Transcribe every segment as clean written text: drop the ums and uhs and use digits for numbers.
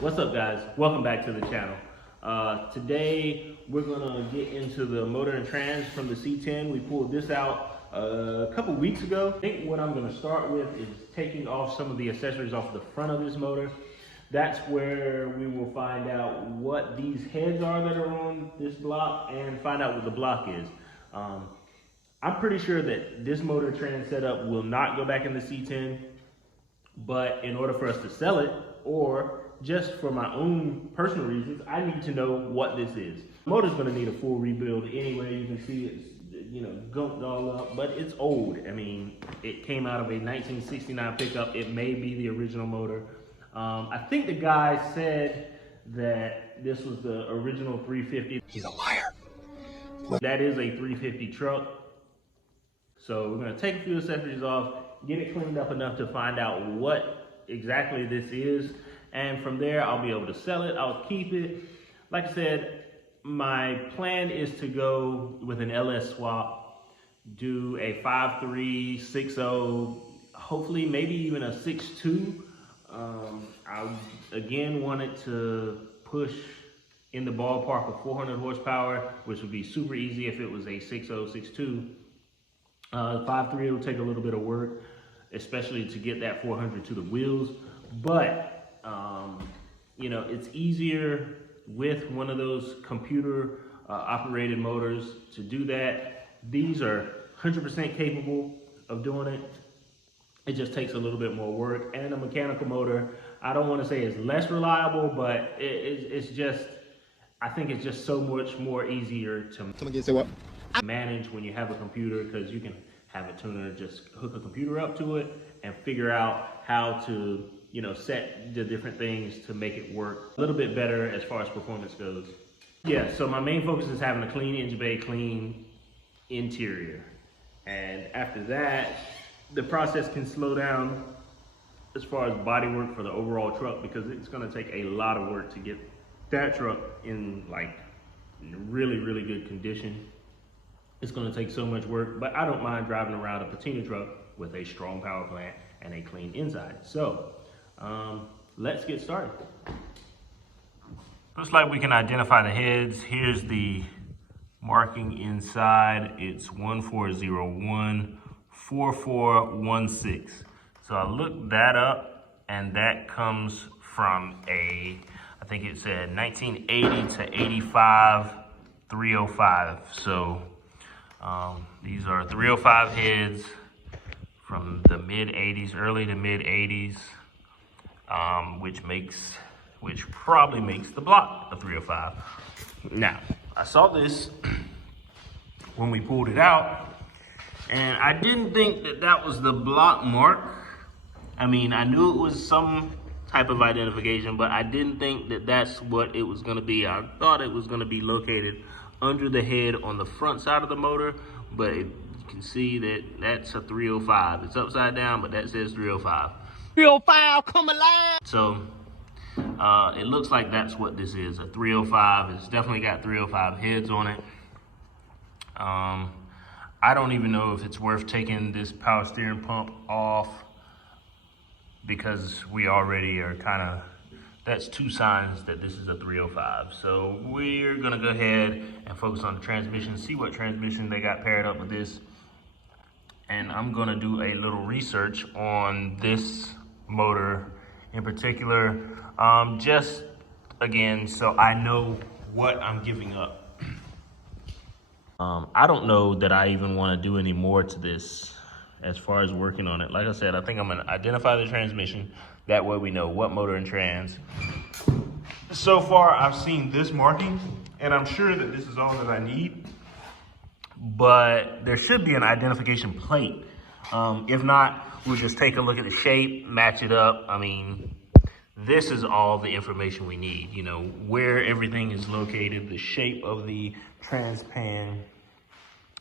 What's up, guys? Welcome back to the channel. Today we're gonna get into the motor and trans from the C10. We pulled this out a couple weeks ago. I think what I'm gonna start with is taking off some of the accessories off the front of this motor. That's where we will find out what these heads are that are on this block and find out what the block is. I'm pretty sure that this motor trans setup will not go back in the C10, but in order for us to sell it, or just for my own personal reasons, I need to know what this is. The motor's gonna need a full rebuild anyway. You can see it's, gunked all up, but it's old. I mean, it came out of a 1969 pickup. It may be the original motor. I think the guy said that this was the original 350. He's a liar. That is a 350 truck. So we're gonna take a few accessories off, get it cleaned up enough to find out what exactly this is. And from there, I'll be able to sell it, I'll keep it. Like I said, my plan is to go with an LS swap, do a 5.3, 6.0, hopefully maybe even a 6.2. I again wanted to push in the ballpark of 400 horsepower, which would be super easy if it was a 6.0, 6.2. 5.3 will take a little bit of work, especially to get that 400 to the wheels, but it's easier with one of those computer operated motors to do that. These are 100% capable of doing it. It just takes a little bit more work, and a mechanical motor, I don't want to say it's less reliable, but it's just, I think it's just so much more easier to manage when you have a computer, because you can have a tuner just hook a computer up to it and figure out how to set the different things to make it work a little bit better as far as performance goes. Yeah, so my main focus is having a clean engine bay, clean interior. And after that, the process can slow down as far as body work for the overall truck, because it's gonna take a lot of work to get that truck in really, really good condition. It's gonna take so much work, but I don't mind driving around a patina truck with a strong power plant and a clean inside. So let's get started. Looks like we can identify the heads. Here's the marking inside. It's 1401 4416. So I looked that up, and that comes from I think it said 1980 to 85 305. So these are 305 heads from the mid 80s, early to mid 80s, which probably makes the block a 305. Now, I saw this when we pulled it out, and I didn't think that that was the block mark. I mean, I knew it was some type of identification, but I didn't think that that's what it was gonna be. I thought it was gonna be located under the head on the front side of the motor, but you can see that that's a 305. It's upside down, but that says 305. 305, come alive! So it looks like that's what this is, a 305. It's definitely got 305 heads on it. I don't even know if it's worth taking this power steering pump off, because we already are that's two signs that this is a 305. So we're gonna go ahead and focus on the transmission, see what transmission they got paired up with this. And I'm gonna do a little research on this motor in particular, just again, so I know what I'm giving up. I don't know that I even wanna do any more to this as far as working on it. Like I said, I think I'm gonna identify the transmission. That way we know what motor and trans. So far, I've seen this marking, and I'm sure that this is all that I need, but there should be an identification plate. If not, we'll just take a look at the shape, match it up. I mean, this is all the information we need, where everything is located, the shape of the trans pan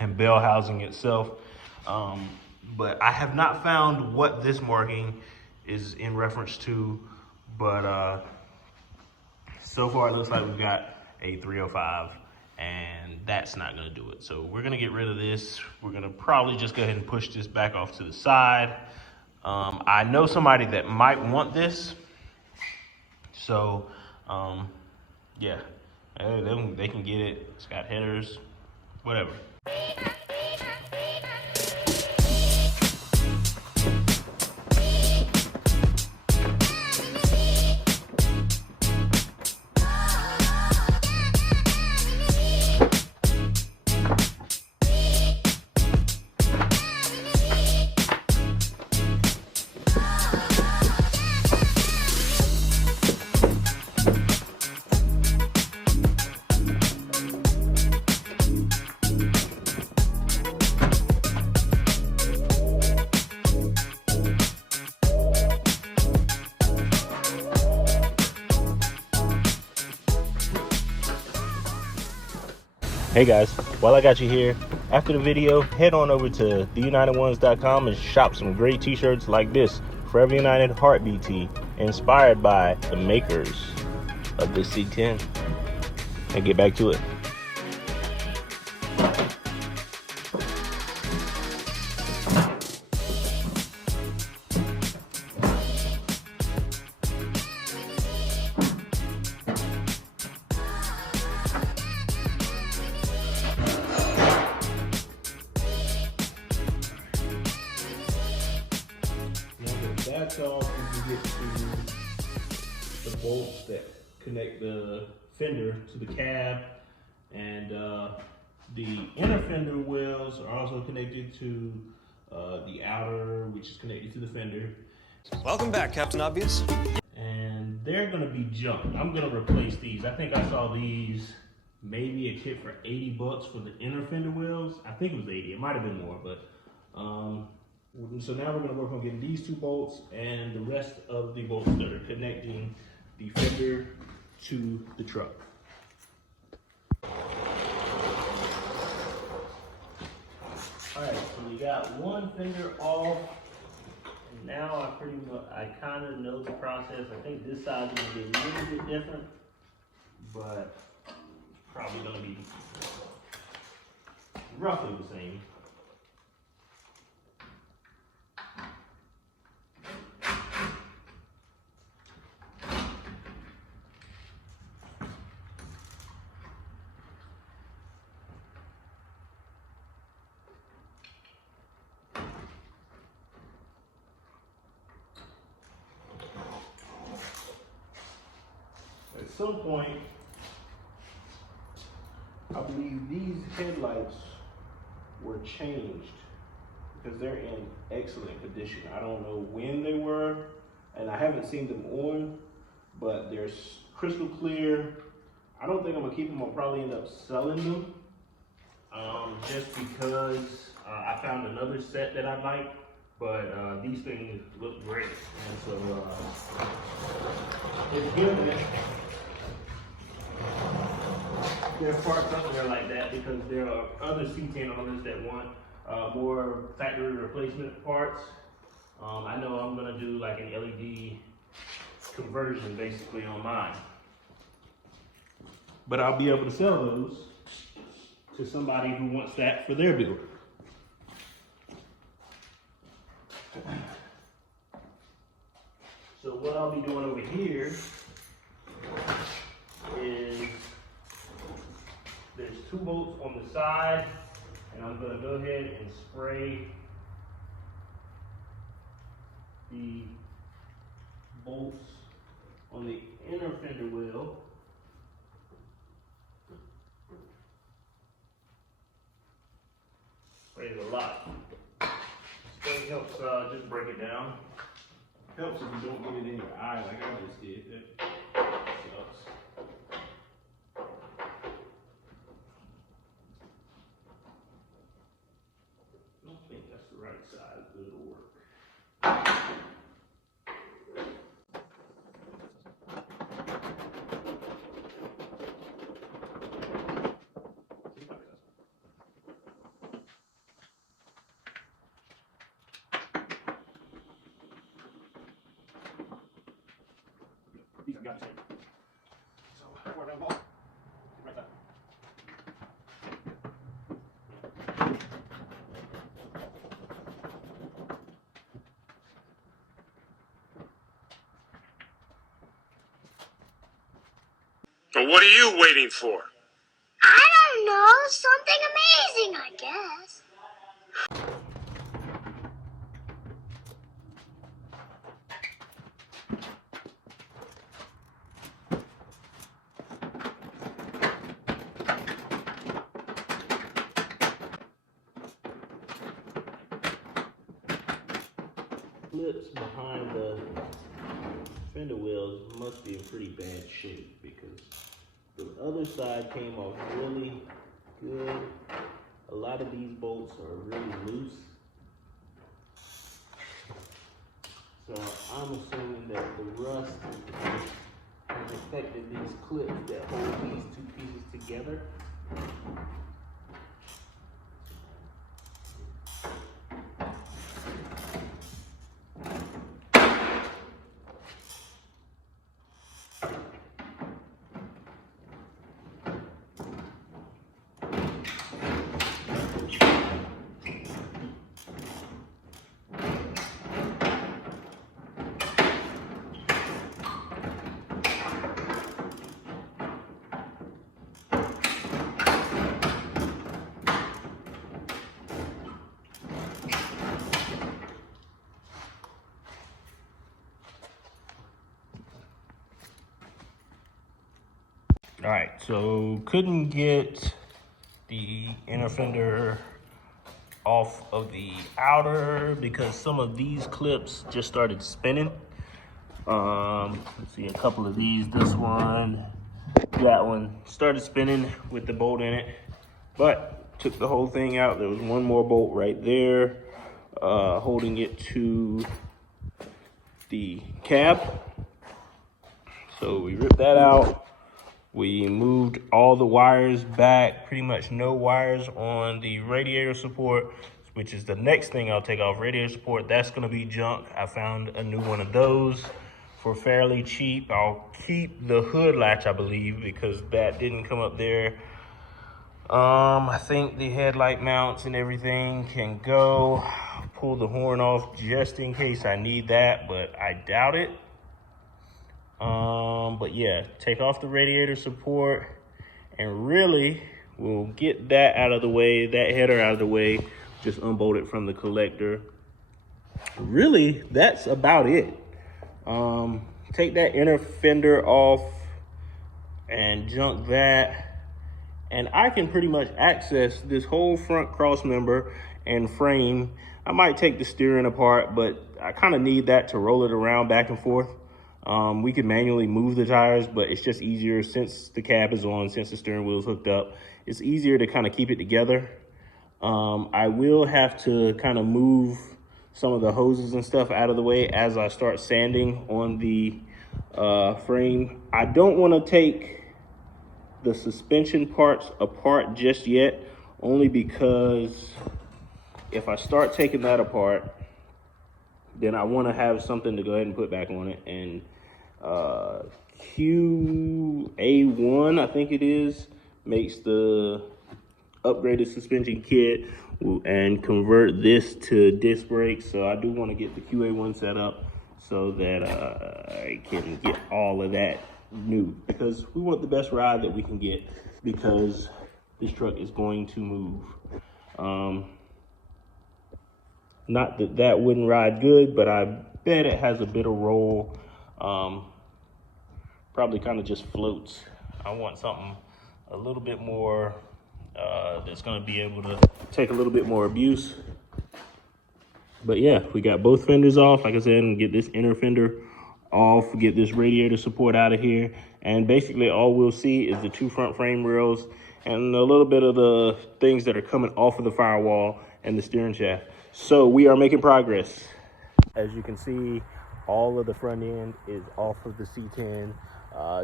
and bell housing itself. But I have not found what this marking is in reference to, but so far it looks like we've got a 305, and that's not gonna do it. So we're gonna get rid of this. We're gonna probably just go ahead and push this back off to the side. I know somebody that might want this, So, yeah, they can get it. It's got headers, whatever. Hey guys, while I got you here, after the video, head on over to theunitedones.com and shop some great t-shirts like this, Forever United Heartbeat tee, inspired by the makers of the C10. And get back to it. That's all you can get to the bolts that connect the fender to the cab, and the inner fender wheels are also connected to the outer, which is connected to the fender. Welcome back, Captain Obvious. And they're gonna be junk. I'm gonna replace these. I think I saw these maybe a kit for 80 bucks for the inner fender wheels. I think it was 80, it might have been more, but so now we're going to work on getting these two bolts and the rest of the bolts that are connecting the fender to the truck. Alright, so we got one fender off, and now I kind of know the process. I think this side is going to be a little bit different, but probably going to be roughly the same. At some point, I believe these headlights were changed because they're in excellent condition. I don't know when they were, and I haven't seen them on, but they're crystal clear. I don't think I'm gonna keep them. I'll probably end up selling them just because I found another set that I like, but these things look great. And so it's good that there are parts up there like that, because there are other C10 owners that want more factory replacement parts. I know I'm gonna do like an LED conversion basically on mine, but I'll be able to sell those to somebody who wants that for their build. So what I'll be doing over here is there's two bolts on the side, and I'm going to go ahead and spray the bolts on the inner fender wheel. Sprays a lot. Spray helps just break it down. Helps if you don't get it in your eye like I just did. That sucks. I don't think that's the right size, but it'll work. These are got the same. So, pour down ball. Right side. But what are you waiting for? I don't know. Something amazing, I guess. Clips behind the fender wheels must be in pretty bad shape because the other side came off really good. A lot of these bolts are really loose. So I'm assuming that the rust has affected these clips that hold these two pieces together. All right, so couldn't get the inner fender off of the outer because some of these clips just started spinning. Let's see, a couple of these, this one, that one, started spinning with the bolt in it, but took the whole thing out. There was one more bolt right there, holding it to the cab. So we ripped that out. We moved all the wires back, pretty much no wires on the radiator support, which is the next thing I'll take off. Radiator support, that's gonna be junk. I found a new one of those for fairly cheap. I'll keep the hood latch, I believe, because that didn't come up there. I think the headlight mounts and everything can go. Pull the horn off just in case I need that, but I doubt it. But yeah, take off the radiator support and really we'll get that out of the way, that header out of the way, just unbolt it from the collector. Really, that's about it. Take that inner fender off and junk that. And I can pretty much access this whole front cross member and frame. I might take the steering apart, but I kind of need that to roll it around back and forth. We could manually move the tires, but it's just easier since the cab is on, since the steering wheel is hooked up. It's easier to kind of keep it together. I will have to kind of move some of the hoses and stuff out of the way as I start sanding on the frame. I don't want to take the suspension parts apart just yet, only because if I start taking that apart, then I want to have something to go ahead and put back on it. And QA1, I think it is, makes the upgraded suspension kit and convert this to disc brakes. So I do want to get the QA1 set up so that I can get all of that new, because we want the best ride that we can get, because this truck is going to move. Not that that wouldn't ride good, but I bet it has a bit of roll. Probably kind of just floats. I want something a little bit more, that's gonna be able to take a little bit more abuse. But yeah, we got both fenders off, like I said, and get this inner fender off, get this radiator support out of here. And basically all we'll see is the two front frame rails and a little bit of the things that are coming off of the firewall and the steering shaft. So we are making progress. As you can see, all of the front end is off of the C10.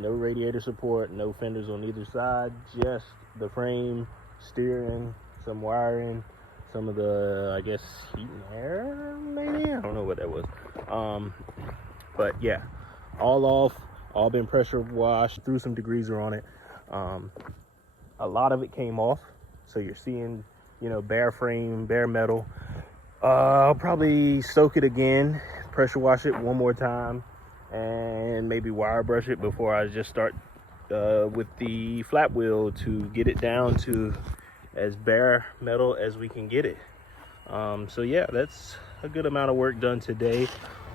No radiator support, no fenders on either side, just the frame, steering, some wiring, some of the, I guess, heat and air, maybe? I don't know what that was. But yeah, all off, all been pressure washed, threw some degreaser on it. A lot of it came off, so you're seeing, you know, bare frame, bare metal. I'll probably soak it again, pressure wash it one more time, and maybe wire brush it before I just start with the flat wheel to get it down to as bare metal as we can get it. So yeah, that's a good amount of work done today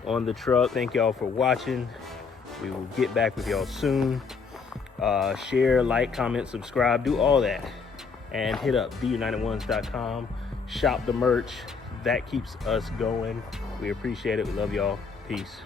on the truck. Thank y'all for watching. We will get back with y'all soon. Share, like, comment, subscribe, do all that, and hit up theunited1s.com. Shop the merch. That keeps us going. We appreciate it. We love y'all. Peace.